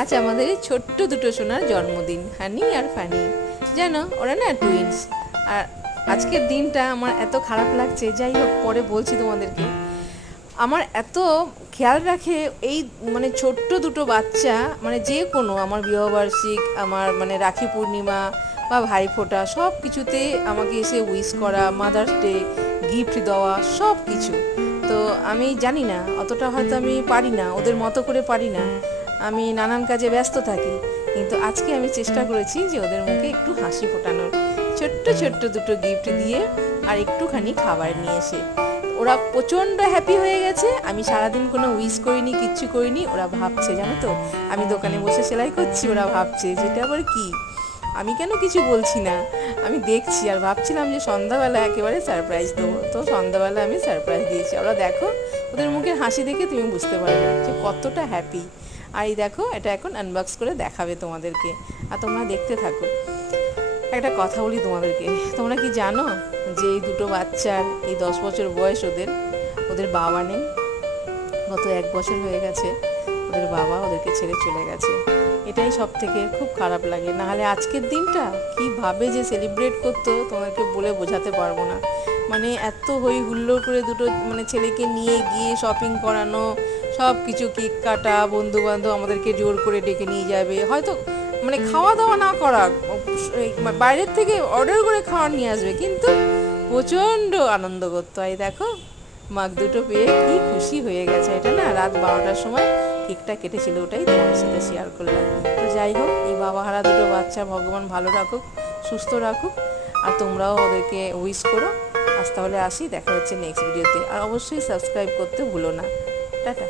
আজ আমাদের এই ছোট্ট দুটো সোনার জন্মদিন, হানি আর ফানি। জানো ওরা না টুইন্স। আর আজকের দিনটা আমার এত খারাপ লাগছে, যাই হোক পরে বলছি তোমাদেরকে। আমার এত খেয়াল রাখে এই মানে ছোট্ট দুটো বাচ্চা, মানে যে কোনো আমার বিবাহবার্ষিক, আমার মানে রাখি পূর্ণিমা বা ভাইফোঁটা, সব কিছুতে আমাকে এসে উইশ করা, মাদার্স ডে গিফট দেওয়া, সব কিছু। তো আমি জানি না, অতটা হয়তো আমি পারি না, ওদের মতো করে পারি না, আমি নানান কাজে ব্যস্ত থাকি। কিন্তু আজকে আমি চেষ্টা করেছি যে ওদের মুখে একটু হাসি ফোটানোর, ছোট্ট ছোট্ট দুটো গিফট দিয়ে আর একটুখানি খাবার নিয়ে এসে। ওরা প্রচণ্ড হ্যাপি হয়ে গেছে। আমি সারাদিন কোনো উইশ করিনি, কিচ্ছু করিনি। ওরা ভাবছে, জানো তো, আমি দোকানে বসে সেলাই করছি, ওরা ভাবছে যেটা আবার কি, আমি কেন কিছু বলছি না, আমি দেখছি। আর ভাবছিলাম যে সন্ধ্যাবেলা একেবারে সারপ্রাইজ দেবো, তো সন্ধ্যাবেলা আমি সারপ্রাইজ দিয়েছি। ওরা দেখো, ওদের মুখের হাসি দেখে তুমি বুঝতে পারবে যে কতটা হ্যাপি। আর এই দেখো, এটা এখন আনবক্স করে দেখাবে তোমাদেরকে, আর তোমরা দেখতে থাকো। একটা কথা বলি তোমাদেরকে, তোমরা কি জানো যে এই দুটো বাচ্চার এই 10 বছর বয়স, ওদের বাবা নেই। গত 1 বছর হয়ে গেছে ওদের বাবা ওদেরকে ছেড়ে চলে গেছে। এটাই সব থেকে খুব খারাপ লাগে। নাহলে আজকের দিনটা কীভাবে যে সেলিব্রেট করতো তোমাদেরকে বলে বোঝাতে পারবো না। মানে এত হই হুল্লোড় করে দুটো মানে ছেলেকে নিয়ে গিয়ে শপিং করানো, সব কিছু, কেক কাটা, বন্ধুবান্ধব আমাদেরকে জোর করে ডেকে নিয়ে যাবে, হয়তো মানে খাওয়া দাওয়া না করা, বাইরের থেকে অর্ডার করে খাওয়া নিয়ে আসবে, কিন্তু প্রচণ্ড আনন্দ করতো। এই দেখো, মাগ দুটো পেয়ে কি খুশি হয়ে গেছে। এটা না রাত 12টার সময় কেকটা কেটেছিল, ওটাই তোমার সাথে শেয়ার করলাম। তো যাই হোক, এই বাবাহারা দুটো বাচ্চা ভগবান ভালো রাখুক, সুস্থ রাখুক, আর তোমরাও ওদেরকে উইশ করো। আজ তাহলে আসি, দেখা হচ্ছে নেক্সট ভিডিওতে। আর অবশ্যই সাবস্ক্রাইব করতে ভুলো না। টাটা।